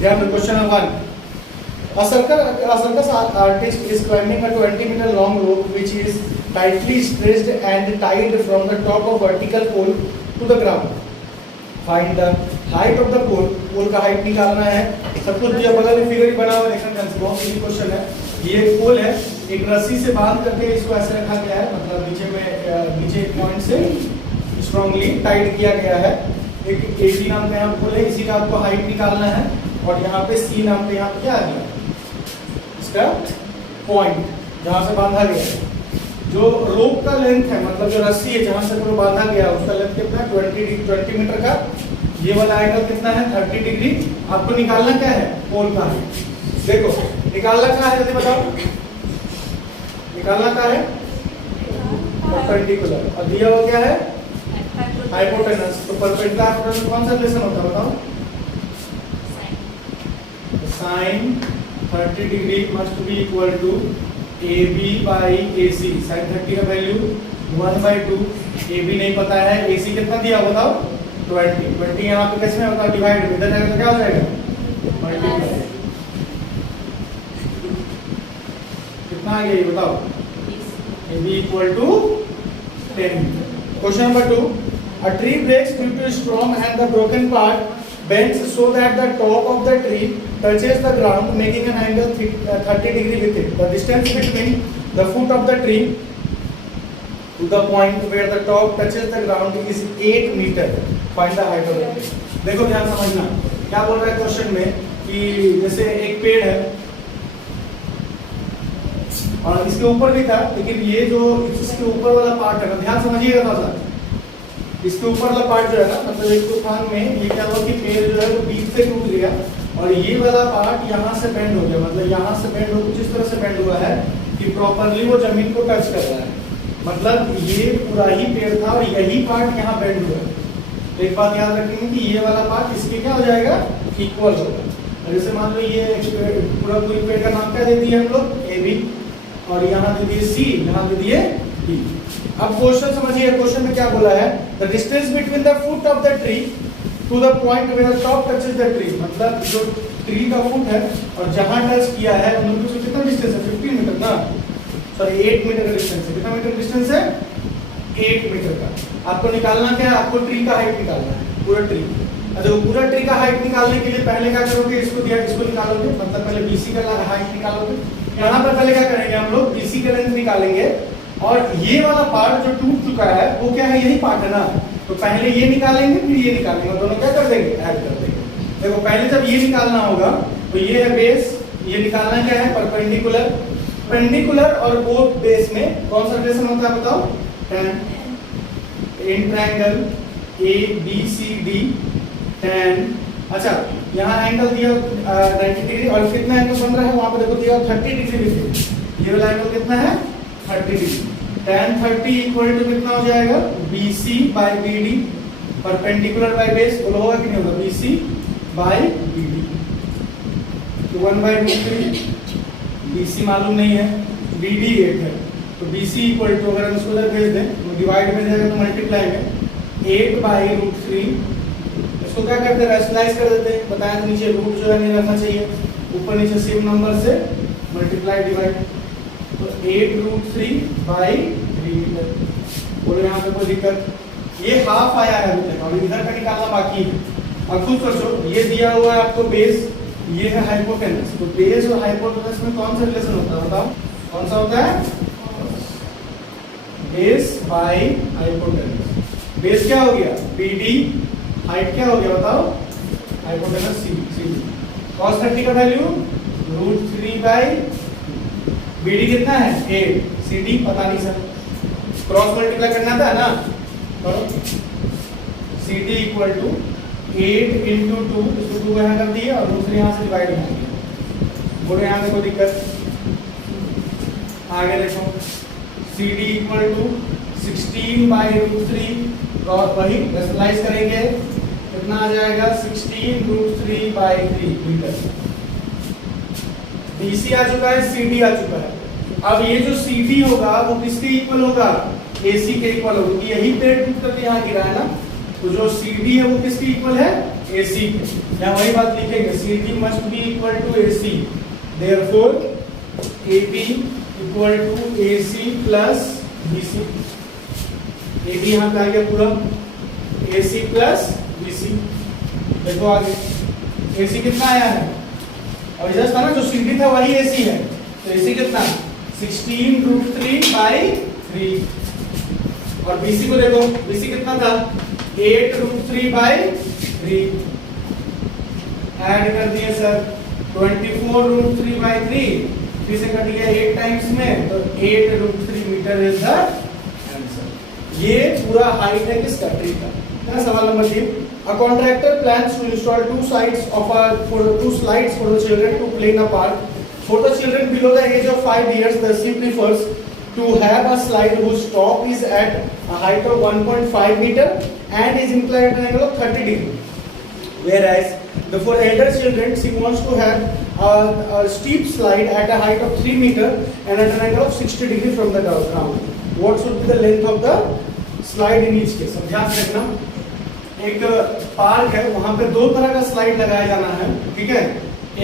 ध्यान दो, question number 1. A circus artist is climbing a 20-meter long rope which is tightly stretched and tied from the top of vertical pole to the ground. Find the height of the pole. पोल का height निकालना है. सब कुछ दिया, बगल में figure बना हुआ देखना. बहुत इजी क्वेश्चन है. ये एक पोल है, एक रस्सी से बांध करके इसको ऐसे रखा गया है, मतलब नीचे एक पॉइंट से स्ट्रांगली टाइट किया गया है. एक AB नाम का यहाँ पोल है, इसी का आपको हाइट निकालना है. और यहाँ पे C नाम पे यहाँ पे क्या आ गया, इसका पॉइंट जहाँ से बांधा गया है. जो रोप का लेंथ है, मतलब जो रस्सी है जहाँ से वो बांधा गया, उसका लेंथ कितना है 20 मीटर का. ये वाला एंगल कितना है 30 डिग्री. आपको निकालना क्या है, पोल का है. देखो निकालना क्या है, जल्दी बताओ. निकालना क्या है, परपेंडिकुलर. और दिया हुआ क्या है, हाइपोटेनस. तो परपेंडिकुलर कौन सा रिलेशन होता है बताओ. Sine 30 degree must be equal to AB by AC. Sine 30 का वैल्यू 1/2. AB नहीं पता है, AC कितना दिया बताओ 20. यहाँ पे कैसे में होता है, डिवाइड. इधर जाएगा तो क्या हो जाएगा, मल्टीप्लाई. कितना आ गया ये बताओ, AB equal to 10. Question number 2. A tree breaks due to storm and the broken part bends so that the top of the tree touches the ground, making an angle 30 degree with it. The distance between the foot of the tree to the point where the top touches the ground is 8 meter. Find the height of the tree. देखो ध्यान समझना क्या बोल रहा है question में, कि जैसे एक पेड़ है और इसके ऊपर भी था, लेकिन ये जो इसके ऊपर वाला पार्ट है ना, ध्यान समझिएगा थोड़ा सा. इसके ऊपर वाला पार्ट जो है ना, मतलब एक तूफान में ये क्या हुआ कि पेड़ जो है वो बीच से टूट गया और ये वाला पार्ट यहाँ से बेंड हो गया. मतलब यहाँ से बेंड हो, कुछ इस तरह से बेंड हुआ है कि प्रॉपरली वो जमीन को टच कर रहा है. मतलब ये पूरा ही पेड़ था और यही पार्ट यहाँ बेंड हुआ है. तो एक बात याद रखेंगे कि ये वाला पार्ट इसके क्या हो जाएगा, इक्वल होगा. जैसे मान लो ये पूरा पूरी पेड़ का नाम क्या दे दिए हम लोग, AB. और यहाँ दे दिए C, यहाँ दे दिए B. अब क्वेश्चन समझिए, क्वेश्चन में क्या बोला है, the distance between the foot of the tree to the point where the top touches the tree. मतलब जो ट्री का फुट है और जहां टच किया है उन दोनों के कितना डिस्टेंस है, 15 मीटर ना, सॉरी 8 मीटर का डिस्टेंस है. कितना मीटर डिस्टेंस है, 8 मीटर का. आपको निकालना क्या है, आपको ट्री का हाइट निकालना है, पूरा ट्री. अच्छा, पूरा ट्री का हाइट निकालने के लिए पहले क्या करोगे, इसको दिया, इसको निकालोगे. मतलब पहले BC का हाइट निकालोगे. यहाँ पर पहले क्या करेंगे हम लोग, BC का लेंथ निकालेंगे. और ये वाला पार्ट जो टूट चुका है वो क्या है, यही पार्ट है ना. तो पहले ये निकालेंगे फिर ये निकालेंगे, दोनों क्या कर देंगे, ऐड कर देंगे. देखो पहले जब ये निकालना होगा तो ये है बेस, ये निकालना क्या है, परपेंडिकुलर. पेंडिकुलर और बोथ बेस में कौन सा रिलेशन होता है बताओ, इन ट्रायंगल ABCD tan. अच्छा, यहाँ एंगल दिया 90 डिग्री और कितना एंगल बन रहा है वहां पर देखो दिया 30 डिग्री लिखे. ये वाला एंगल कितना है 30 डिग्री. tan 30 इक्वल टू कितना हो जाएगा, BC by BD. Perpendicular by base बोलो होगा कि नहीं होगा, BC बाय BD. तो 1/3. BC मालूम नहीं है, BD 8 है. तो BC इक्वल टू, अगर हम इसको उधर भेज दें तो डिवाइड में जाएगा तो मल्टीप्लाई में 8/√3. इसको क्या करते हैं, रैशनलाइज कर देते हैं. बताया तो नीचे रूट जो है नहीं रखना चाहिए, ऊपर नीचे सेम नंबर से मल्टीप्लाई डिवाइड. तो 8√3/3 मीटर. बोलो यहाँ पे कोई दिक्कत, ये हाफ आया है अभी तक, और इधर का निकालना बाकी है. अब खुद सोचो, ये दिया हुआ है आपको बेस, ये है हाइपोटेनस. तो बेस और हाइपोटेनस में कौन सा रिलेशन होता है बताओ, कौन सा होता है, बेस बाय हाइपोटेनस. बेस क्या हो गया BD, हाइट क्या हो गया बताओ, हाइपोटेनस CD. cos 30 का वैल्यू √3/, BD कितना है 8, CD पता नहीं सर, क्रॉस मल्टीप्लाई करना था ना, करो. CD इक्वल टू 8 × 2, इसको 2 यहाँ कर दिया और दूसरे यहाँ से डिवाइड कर दिया. बोलो यहाँ से कोई दिक्कत, आगे देखो. CD equal to 16/√3. क्रॉस वही रैशनलाइज करेंगे, कितना आ जाएगा 16√3/3 मीटर. BC आ चुका है, CD आ चुका है. अब ये जो CD होगा वो किसके इक्वल होगा, AC के इक्वल होगा. यही पेड़ टूट करके यहाँ गिरा है ना, तो जो CD है वो किसके इक्वल है, AC। यहाँ वही बात लिखेंगे, CD must be equal to AC, therefore AB equal to AC plus BC। AB यहाँ पे आ गया पूरा, AC plus BC। देखो आगे AC कितना आया है, और जस्ट था ना जो CD था वही AC है, तो AC कितना 16√3/3। और BC को देखो, BC कितना था 8√3/3। ऐड कर दिए सर 24√3/3, 3 से कट गया 8 टाइम्स में, तो 8√3 मीटर इज द आंसर। ये पूरा हाइट है किसका, ट्री का, है ना। सवाल number 3, a contractor plans to install two slides for the children to play in a park. For the children below the age of 5 years, the she prefers to have a slide whose top is at a height of 1.5 meter and is inclined at an angle of 30 degree. Whereas for the elder children, she wants to have a steep slide at a height of 3 meter and at an angle of 60 degree from the ground. What should be the length of the slide in each case? ध्यान रखना, एक park है, वहां पे दो तरह का slide लगाया जाना है, ठीक है।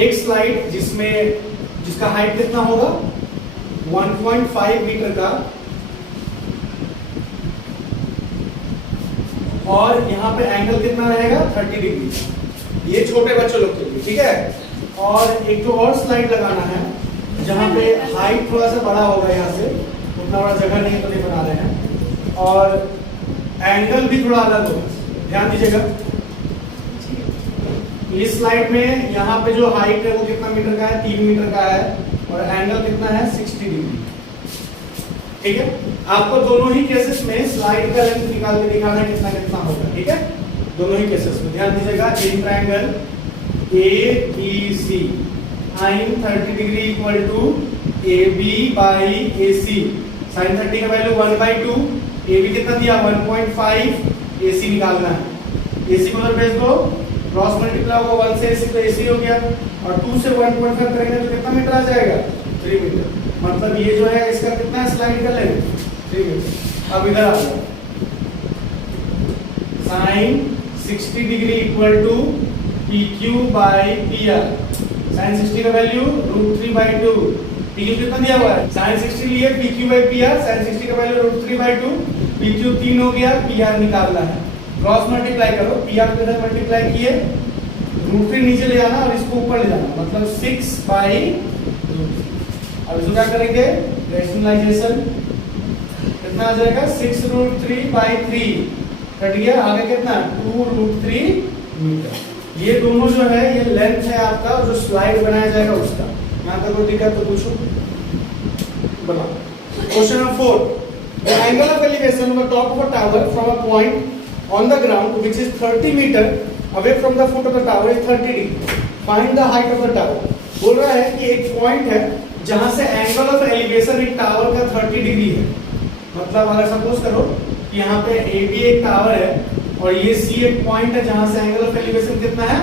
एक स्लाइड जिसका हाइट कितना होगा 1.5 मीटर का, और यहाँ पे एंगल कितना रहेगा 30 डिग्री। ये छोटे बच्चों लोग के लिए, ठीक है। और एक तो और स्लाइड लगाना है जहाँ पे हाइट थोड़ा सा बड़ा होगा, यहाँ से उतना बड़ा जगह नहीं तो नहीं बना रहे हैं, और एंगल भी थोड़ा अलग होगा। ध्यान दीजिएगा, इस स्लाइड में यहाँ पे जो हाइट है वो कितना मीटर का है 3 मीटर का है, और एंगल कितना है 60 डिग्री, ठीक है। आपको दोनों ही केसेस में स्लाइड का लेंथ निकाल के दिखाना है कितना कितना होगा, ठीक है, दोनों ही केसेस में। ध्यान दीजिएगा, in triangle ABC sin 30 degree equal to AB by AC। sin 30 का वैल्यू 1/2, AB कितना दिया 1.5, AC निकालना है। AC को उधर भेज दो, क्रॉस मल्टीप्लाई होगा 1 से AC तो AC हो गया, और 2 से 1.5 करेंगे तो कितना मीटर आ जाएगा 3 मीटर। मतलब ये जो है इसका कितना स्लाइड का लेंथ 3 मीटर। अब इधर आ जाओ, sin 60 degree equal to PQ by PR। sin 60 का वैल्यू √3/2, PQ कितना दिया हुआ है sin 60 लिए PQ बाई PR, sin 60 का वैल्यू √3/2, PQ 3 हो गया, PR निकालना है। क्रॉस मल्टीप्लाई करो, PR को इधर मल्टीप्लाई किए, √3 नीचे ले जाना और इसको ऊपर ले जाना, मतलब 6/√3। अब इसको क्या करेंगे रैशनलाइजेशन, कितना आ जाएगा 6√3/3 कट गया, आगे कितना 2√3 मीटर। ये दोनों जो है ये लेंथ है आपका, और जो स्लाइड बनाया जाएगा उसका। यहाँ तक कोई दिक्कत तो पूछो, बोला। Question number 4, the angle of elevation of the top of a tower from a point on the ground which is 30 meter away from the foot of the tower is 30 degree. Find the height of the tower. बोल रहा है कि एक point है जहां से angle of elevation एक tower का 30 डिग्री है। मतलब अगर सपोज करो कि यहाँ पे AB एक टावर है और ये C एक पॉइंट है जहां से एंगल ऑफ एलिवेशन कितना है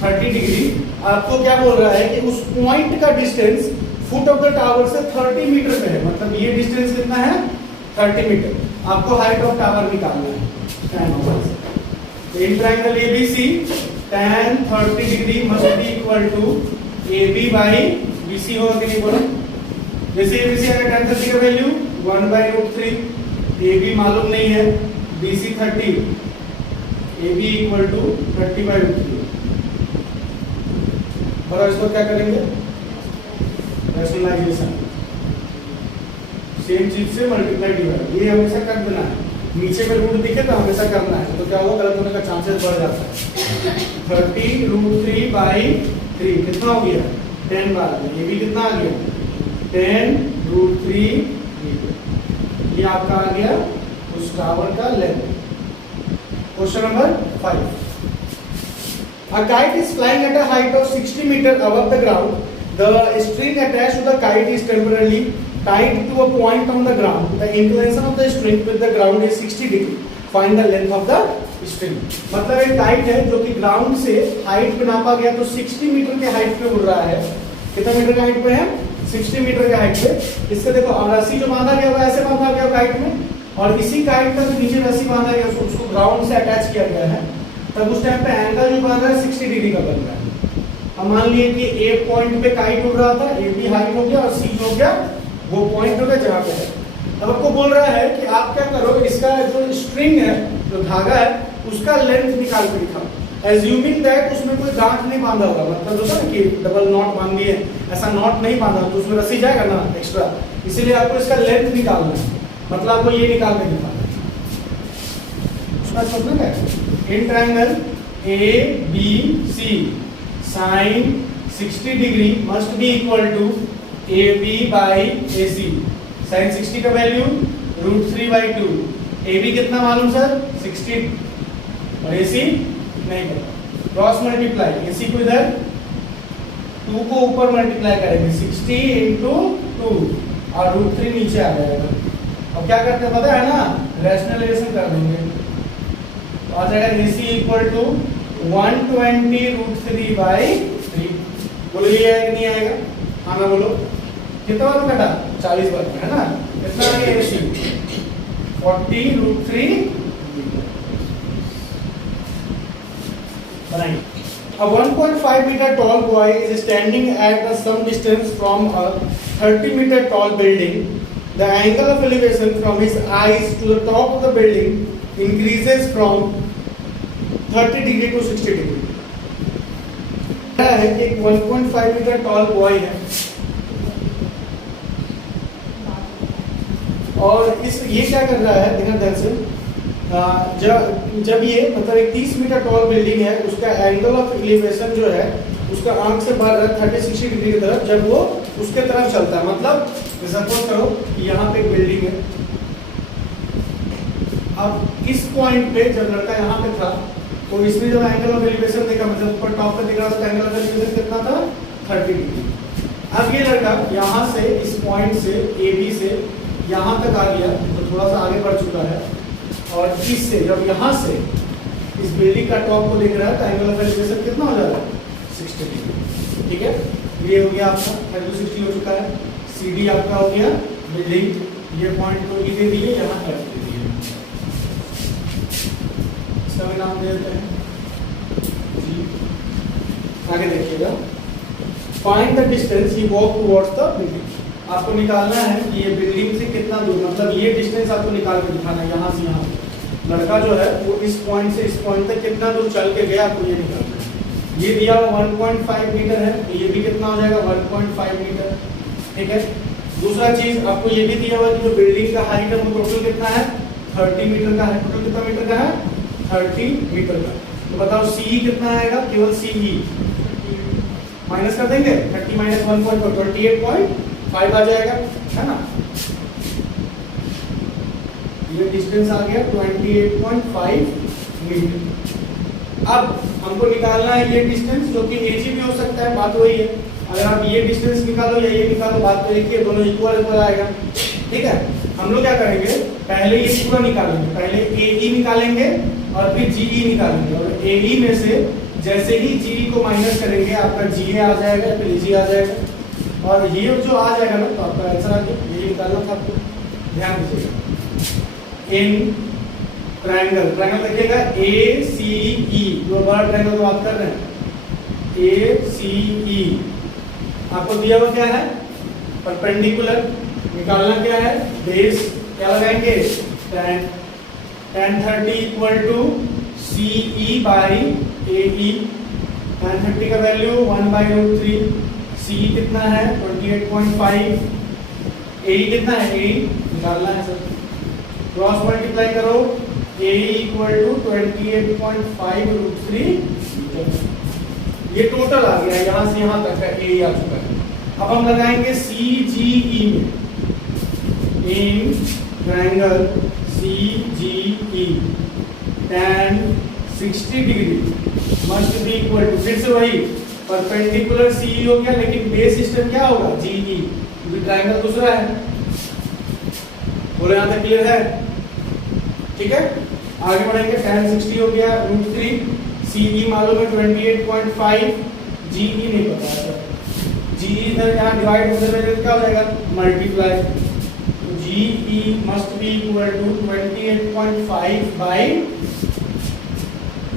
30 डिग्री। आपको क्या बोल रहा है कि उस पॉइंट का distance foot of the tower से 30 मीटर पे है, मतलब ये डिस्टेंस कितना है 30 मीटर। आपको हाइट ऑफ टावर निकालना है। In triangle ABC, tan 30 degree must be equal to AB by BC होगा कि नहीं बोलो। जैसे ABC अगर tan 30 का वैल्यू 1/√3, AB मालूम नहीं है, BC 30, AB इक्वल टू 30/√3। और इसको क्या करेंगे रैशनलाइजेशन, सेम चीज से मल्टीप्लाई डिवाइड, ये हमेशा कर देना है। नीचे में रूट दिखे तो हमेशा करना है, तो क्या होगा गलत होने का चांसेस बढ़ जाता है। 30√3/3 कितना हो गया 10 बार, ये भी कितना आ गया 10√3 मीटर। ये आपका आ गया उस टावर का length. Question number 5, a kite is flying at a height of 60 meter above the ground. The string attached to the kite is temporarily tied to a point on the ground. The inclination of the string with the ground is 60 degree. Find the length of the string. मतलब एक kite है जो कि ground से height पे नापा गया तो 60 मीटर के हाइट पे उड़ रहा है। कितना मीटर के हाइट पे है 60 मीटर के हाइट पे। इससे देखो रस्सी जो बांधा गया हुआ ऐसे बांधा गया काइट में, और इसी काइट का जो नीचे रस्सी बांधा गया उसको ग्राउंड से अटैच किया गया है। तब उस टाइम पे एंगल जो बन रहा है 60 डिग्री का बन रहा है। अब मान लिए कि ए पॉइंट पे काइट उड़ रहा था, ए भी हाइट हो गया और सी हो गया वो पॉइंट हो गया जहाँ पे है। अब आपको बोल रहा है कि आप क्या करो, इसका जो स्ट्रिंग है, जो धागा है, उसका लेंथ निकाल के दिखाओ, एज्यूमिंग दैट उसमें कोई गांठ नहीं बांधा होगा। मतलब होता है कि डबल नॉट बांध दिए, ऐसा नॉट नहीं बांधा तो उसमें रस्सी जाएगा ना एक्स्ट्रा, इसीलिए आपको इसका लेंथ निकालना है। मतलब आपको ये निकाल के दिखाना है। उसका मतलब है in triangle A B C sine 60 degree must be equal to A B by A C. Sine 60 का वैल्यू √3/2। ए बी कितना मालूम सर 60 और ए सी नहीं पता। क्रॉस मल्टीप्लाई, ए सी को इधर 2 को ऊपर मल्टीप्लाई करेंगे 60 × 2 और √3 नीचे आ जाएगा। अब क्या करते हैं पता है ना, रैशनलाइजेशन कर देंगे तो आ जाएगा ए सी इक्वल टू 120 √3/3। बोलो ये आएगा नहीं आएगा? हाँ ना बोलो। कितना बार कटा 40 बार है ना, कितना आ गया ए सी 40 √3 बनाएंगे। A 1.5 meter tall boy is standing at some distance from a 30 meter tall building. The angle of elevation from his eyes to the top of the building increases from 30 degree to 60 degree. क्या है कि एक 1.5 metre tall boy है और ये क्या कर रहा है, देखना ध्यान से। जब ये मतलब एक 30 मीटर टॉल बिल्डिंग है, उसका एंगल ऑफ एलिवेशन जो है उसका आंख से बढ़ रहा है 30-60 डिग्री की तरफ, जब वो उसके तरफ चलता है। मतलब सपोज करो कि यहाँ पे एक बिल्डिंग है, अब इस पॉइंट पे जब लड़का यहाँ पे था तो इसमें जब एंगल ऑफ एलिवेशन देखा, मतलब ऊपर टॉप पे दिख रहा था, एंगल ऑफ एलिवेशन कितना था 30 डिग्री। अब ये लड़का यहाँ से इस पॉइंट से ए बी से यहाँ तक आ गया तो थोड़ा सा आगे बढ़ चुका है, और इससे जब यहाँ से इस बिल्डिंग का टॉप को देख रहा है तो एंगल ऑफ एलिवेशन कितना हो जा रहा है 60 डिग्री। ठीक है, ये हो गया आपका एंगल 60 हो चुका है। सी डी आपका हो गया बिल्डिंग, ये पॉइंट को ये दे दिए, यहाँ कर दे दिए, इसका भी नाम दे देते हैं जी। आगे देखिएगा, find the distance he walk towards the building. आपको निकालना है कि ये बिल्डिंग से कितना दूर, मतलब ये डिस्टेंस आपको निकाल के दिखाना है। यहाँ से यहाँ लड़का जो है वो इस पॉइंट से इस पॉइंट तक कितना दूर चल के गया, आपको ये निकालना है। ये दिया हुआ 1.5 मीटर है तो ये भी कितना हो जाएगा 1.5 मीटर। ठीक है, दूसरा चीज आपको ये भी दिया हुआ कि जो बिल्डिंग का हाइट है वो टोटल कितना है 30 मीटर का है। टोटल कितना मीटर का है 30 मीटर का। तो बताओ सी कितना आएगा, केवल सी माइनस कर देंगे, 30 माइनस 1.28.5 आ जाएगा, है ना। ये डिस्टेंस आ गया 28.5 मीटर। अब हमको निकालना है ये डिस्टेंस, जो कि एजी भी हो सकता है, बात वही है। अगर आप ये डिस्टेंस निकालो या ये निकालो, बात तो एक ही है, दोनों इक्वल आएगा। ठीक है, हम लोग क्या करेंगे, पहले ये पूरा निकालेंगे, पहले ए निकालेंगे और फिर जीई निकालेंगे, और ए में से जैसे ही जीई को माइनस करेंगे आपका जीए आ जाएगा, फिर जी आ जाएगा, और ये जो आ जाएगा ना तो आपका आंसर आ गया। यही निकालना था आपको, ध्यान दीजिएगा। इन ट्रायंगल देखिएगा ए सी ई, जो बड़ा ट्रायंगल बात कर रहे हैं, ए सी ई आपको दिया हुआ क्या है परपेंडिकुलर, निकालना क्या है बेस, क्या लगाएंगे tan 30 equal to C E by A E. tan 30 का वैल्यू 1/√3, सी कितना है 28.5, ए कितना है ए निकालना है सर, क्रॉस मल्टीप्लाई करो, ए इक्वल टू 28.5√3। ये टोटल आ गया, यहाँ से यहाँ तक का ए आ चुका है। अब हम लगाएंगे सी जी ई में, in triangle C G E tan 60 degree must be equal to, फिर से वही परपेंडिकुलर सी हो गया, लेकिन बेस सिस्टम क्या होगा जी ई, क्योंकि ट्रायंगल दूसरा है। बोलो यहाँ तक क्लियर है? ठीक है, आगे बढ़ेंगे। tan 60 हो गया √3, सी मालूम है 28.5, जी नहीं पता है सर, जी इधर यहाँ डिवाइड होने में क्या हो जाएगा multiply, G must be equal to 28.5 by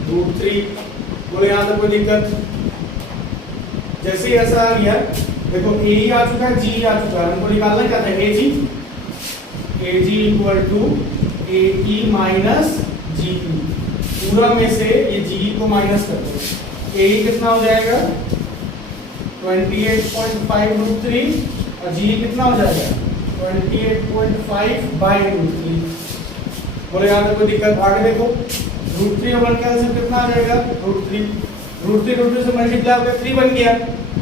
√3। बोलो यहाँ तक कोई दिक्कत? जैसे ही ऐसा आ गया, देखो ए आ चुका है, जी आ चुका है, हमको निकालना क्या था? A G equal to A E minus G E. पूरा में से ये जी को माइनस कर दो, ए कितना हो जाएगा? 28.5 और जी कितना हो जाएगा? 28.5 बाई √3। बोले यहाँ तक कोई दिक्कत? आगे देखो, √3 और 1 कैंसिल, कितना आ जाएगा? √3 से मल्टीप्लाई होकर 3 बन गया,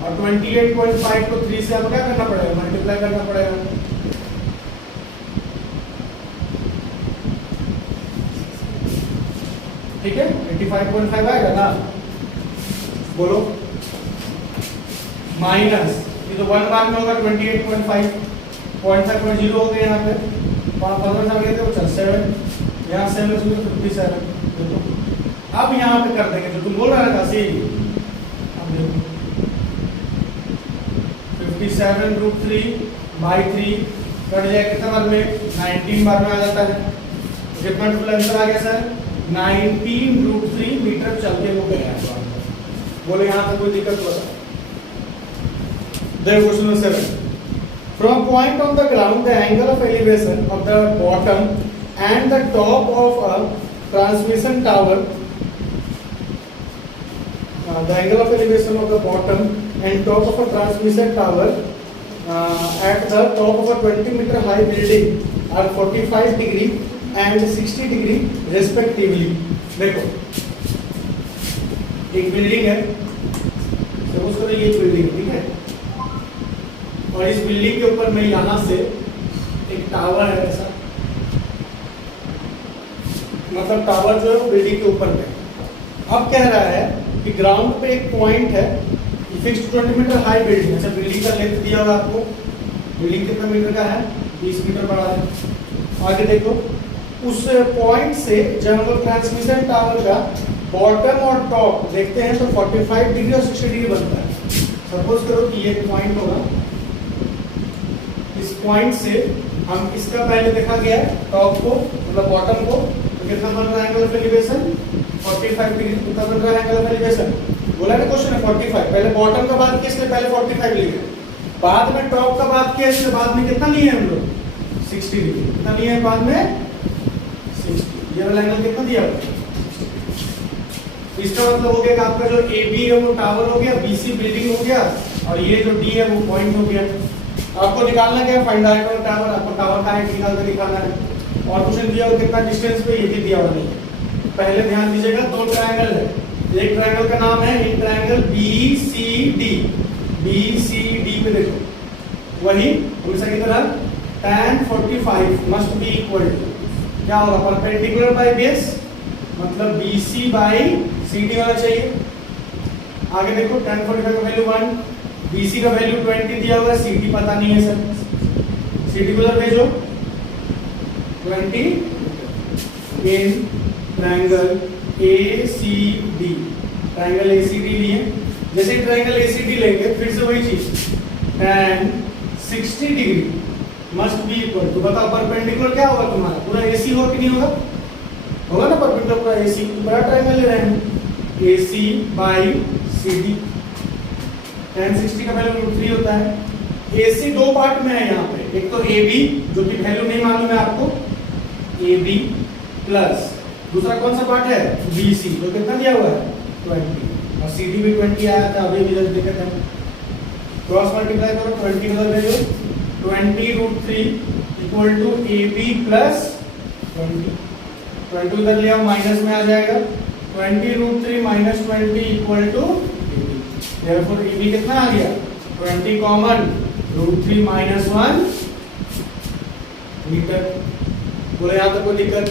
और 28.5 को 3 से आपको क्या करना पड़ेगा? मल्टीप्लाई करना पड़ेगा। ठीक है, 85.5 आएगा ना? बोलो माइनस, ये तो 1 बार में होगा 28.5, 0.5 हो गया यहाँ पे, 15 आ गए थे, 7, यहाँ 7 से 57। देखो अब यहाँ पे कर देंगे जो तुम बोल रहा था सी। अब देखो 57 √3 बाई 3 कट जाए कितना बार में? 19 बार में आ जाता है। कितना टोटल आंसर आ गया सर? 19 √3 मीटर चलते हुए गए हैं। बोले यहाँ तक कोई दिक्कत हुआ? देखो question number 7, from a point on the ground the angle of elevation of the bottom and the top of a transmission tower, the angle of elevation of the bottom and top of a transmission tower at the top of a 20-meter high building are 45 degree and 60 degree respectively। देखो एक building है, suppose करो ये building, ठीक है, और इस building के ऊपर में यहाँ से एक टावर है ऐसा, मतलब टावर जो है वो बिल्डिंग के ऊपर में। अब कह रहा है कि ग्राउंड पे एक पॉइंट है, फिक्स्ड 20 मीटर हाई बिल्डिंग। अच्छा, बिल्डिंग का लेंथ दिया हुआ आपको, बिल्डिंग कितना मीटर का है? 20 मीटर बड़ा है। आगे देखो, उस पॉइंट से जब हम लोग ट्रांसमिशन टावर का बॉटम और टॉप देखते हैं तो 45 डिग्री और 60 डिग्री बनता है। सपोज करो कि ये पॉइंट होगा, इस पॉइंट से हम इसका पहले देखा गया टॉप को, मतलब बॉटम को, तो कितना बन रहा है एंगल ऑफ एलिवेशन? 45 डिग्री। कितना बन रहा है एंगल ऑफ एलिवेशन? बोला ना क्वेश्चन है 45। पहले बॉटम का बात किया, इसलिए पहले 45 लिए, बाद में टॉप का बात किया, इसलिए बाद में कितना लिए हम लोग? 60 डिग्री। कितना लिए हैं बाद में? 60। ये वाला एंगल कितना दिया हुआ? इसका मतलब हो गया कि आपका जो AB है वो टावर हो गया, BC बिल्डिंग हो गया, और ये जो D है वो पॉइंट हो गया। आपको निकालना क्या है? Find out of tower. आपको टावर का हाइट निकाल के दिखाना है, और क्वेश्चन दिया हुआ कितना डिस्टेंस पे, ये भी दिया हुआ नहीं है। पहले ध्यान दीजिएगा, दो ट्रायंगल है, एक ट्रायंगल का नाम है इन ट्रायंगल BCD। BCD पे देखो, वही हमेशा की तरह tan 45 must be equal to क्या होगा? परपेंडिकुलर बाय बेस, मतलब BC बाई CD होना चाहिए। आगे देखो tan 45 का वैल्यू 1, BC का वैल्यू 20 दिया हुआ है, CD पता नहीं है सर, CD को उधर भेजो। 20 in triangle ACD, triangle ACD लिए। जैसे ट्रायंगल ACD लेंगे, फिर से वही चीज, tan 60 degree must be equal to, बताओ परपेंडिकुलर क्या होगा तुम्हारा? पूरा AC होगा कि नहीं होगा? होगा ना परपेंडिकुलर पूरा AC। बड़ा ट्रायंगल ले रहे हैं, AC बाई CD। tan 60 का वैल्यू √3 होता है। AC दो पार्ट में है यहाँ पे, एक तो AB जो कि वैल्यू नहीं मालूम है आपको, AB प्लस दूसरा कौन सा पार्ट है? BC, तो कितना दिया हुआ है? 20, और CD भी 20 आया था, अभी भी देखते हैं। क्रॉस मल्टीप्लाई करो, 20 उधर भेजो, 20 √3 इक्वल टू AB प्लस 20 उधर लिया माइनस में आ जाएगा, 20 √3 minus 20 equal to AB। therefore AB कितना आ गया? 20 कॉमन, √3 माइनस 1 मीटर। बोले यहाँ तक कोई दिक्कत?